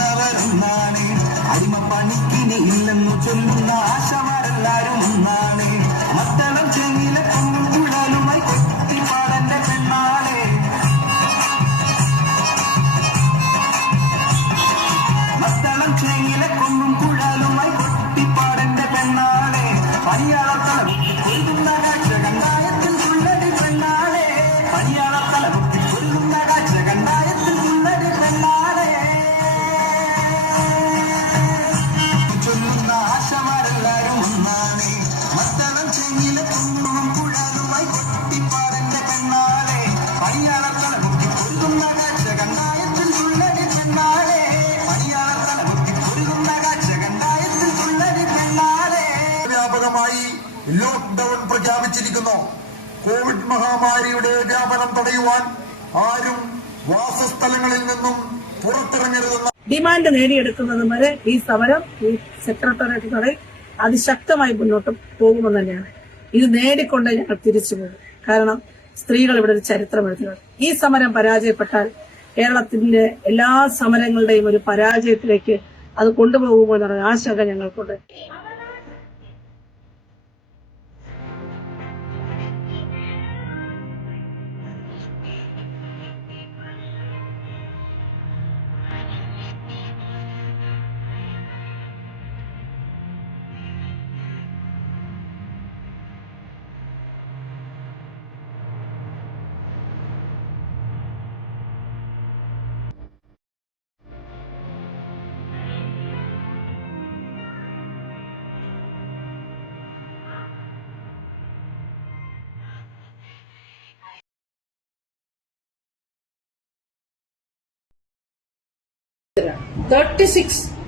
കൊല്ലുന്നവരൊന്നാണ്, അടിമപ്പണിക്കിനി ഇല്ലെന്നു ചൊല്ലുന്ന ആശമാരെല്ലാരും ഒന്നാണ്. മത്തളം ചെങ്ങില കൊമ്പും കുഴലുമായി കൊത്തിപ്പാടന്റെ പെണ്ണാളെ, മത്തളം ചെങ്ങില കൊമ്പും കുഴലുമായി കൊത്തിപ്പാടന്റെ പെണ്ണാളെ, പണിയാളത്തല കൊല്ലുന്ന കാഴ്ച കണ്ടായത്തിൽ തുള്ളടി പെണ്ണാളെ, പണിയാളത്തല കൊല്ലുന്ന കാഴ്ച കണ്ടായത്തിൽ തുള്ളടി പെണ്ണാളെ. ചൊല്ലുന്ന ആശമാരെല്ലാരും ഒന്നാണ്, മത്തളം ചെങ്ങില കൊമ്പും കുഴലുമായി കൊത്തിപ്പാടന്റെ പെണ്ണാളെ, പണിയാളത്തല കൊല്ലുന്ന കാഴ്ച കണ്ടായത്തിൽ തുള്ളടി പെണ്ണാളെ, പണിയാളത്തല കൊല്ലുന്ന കാഴ്ച കണ്ടായത്തിൽ തുള്ളടി പെണ്ണാളെ. വ്യാപകമായി ലോക്ക്ഡൌൺ പ്രഖ്യാപിച്ചിരിക്കുന്നു. കോവിഡ് മഹാമാരിയുടെ വ്യാപനം തടയുവാൻ ആരും വാസസ്ഥലങ്ങളിൽ നിന്നും പുറത്തിറങ്ങരുതെന്ന ഡിമാൻഡ് നേടിയെടുക്കുന്നത് വരെ ഈ സമരം ഈ സെക്രട്ടേറിയറ്റ് നടയിൽ അതിശക്തമായി മുന്നോട്ട് പോകുമെന്ന് തന്നെയാണ്. ഇത് നേടിക്കൊണ്ട് ഞങ്ങൾ തിരിച്ചു പോകും. കാരണം സ്ത്രീകൾ ഇവിടെ ഒരു ചരിത്രം എഴുതുകയാണ്. ഈ സമരം പരാജയപ്പെട്ടാൽ കേരളത്തിന്റെ എല്ലാ സമരങ്ങളുടെയും ഒരു പരാജയത്തിലേക്ക് അത് കൊണ്ടുപോകുമോ എന്നുള്ള ആശങ്ക ഞങ്ങൾക്കുണ്ട്.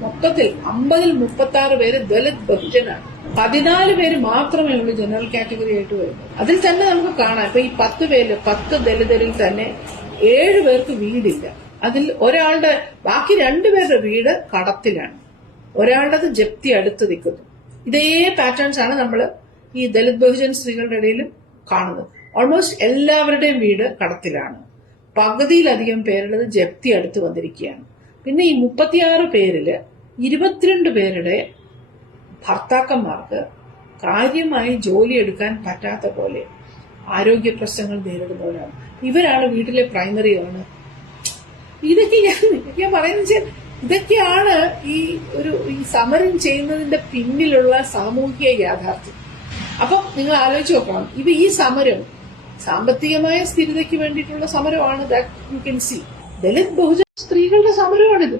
മൊത്തത്തിൽ 50-ൽ 36 പേര് ദളിത് ബഹുജനാണ്. 14 പേര് മാത്രമേ ഉള്ളൂ ജനറൽ കാറ്റഗറി ആയിട്ട് വരുന്നത്. അതിൽ തന്നെ നമുക്ക് കാണാം, ഇപ്പൊ ഈ 10 പേര് 10 ദളിതരിൽ തന്നെ 7 പേർക്ക് വീടില്ല. അതിൽ ഒരാളുടെ ബാക്കി 2 പേരുടെ വീട് കടത്തിലാണ്, ഒരാളുടെ ജപ്തി അടുത്ത് നിൽക്കുന്നു. ഇതേ പാറ്റേൺസ് ആണ് നമ്മൾ ഈ ദളിത് ബഹുജൻ സ്ത്രീകളുടെ ഇടയിലും കാണുന്നത്. ഓൾമോസ്റ്റ് എല്ലാവരുടെയും വീട് കടത്തിലാണ്, പകുതിയിലധികം പേരുള്ളത് ജപ്തി അടുത്ത് വന്നിരിക്കുകയാണ്. പിന്നെ ഈ 36 പേരില് 22 പേരുടെ ഭർത്താക്കന്മാർക്ക് കാര്യമായി ജോലിയെടുക്കാൻ പറ്റാത്ത പോലെ ആരോഗ്യ പ്രശ്നങ്ങൾ നേരിടുന്നവരാണ്. ഇവരാണ് വീട്ടിലെ പ്രൈമറി ആണ്. ഇതൊക്കെ ഞാൻ പറയുന്നത് ഇതൊക്കെയാണ് ഈ സമരം ചെയ്യുന്നതിന്റെ പിന്നിലുള്ള സാമൂഹിക യാഥാർത്ഥ്യം. അപ്പം നിങ്ങൾ ആലോചിച്ച് നോക്കണം, ഈ സമരം സാമ്പത്തികമായ സ്ഥിരതയ്ക്ക് വേണ്ടിയിട്ടുള്ള സമരമാണ്. That you can see. Dalit ബഹുജന സ്ത്രീകളുടെ സമരമാണിത്.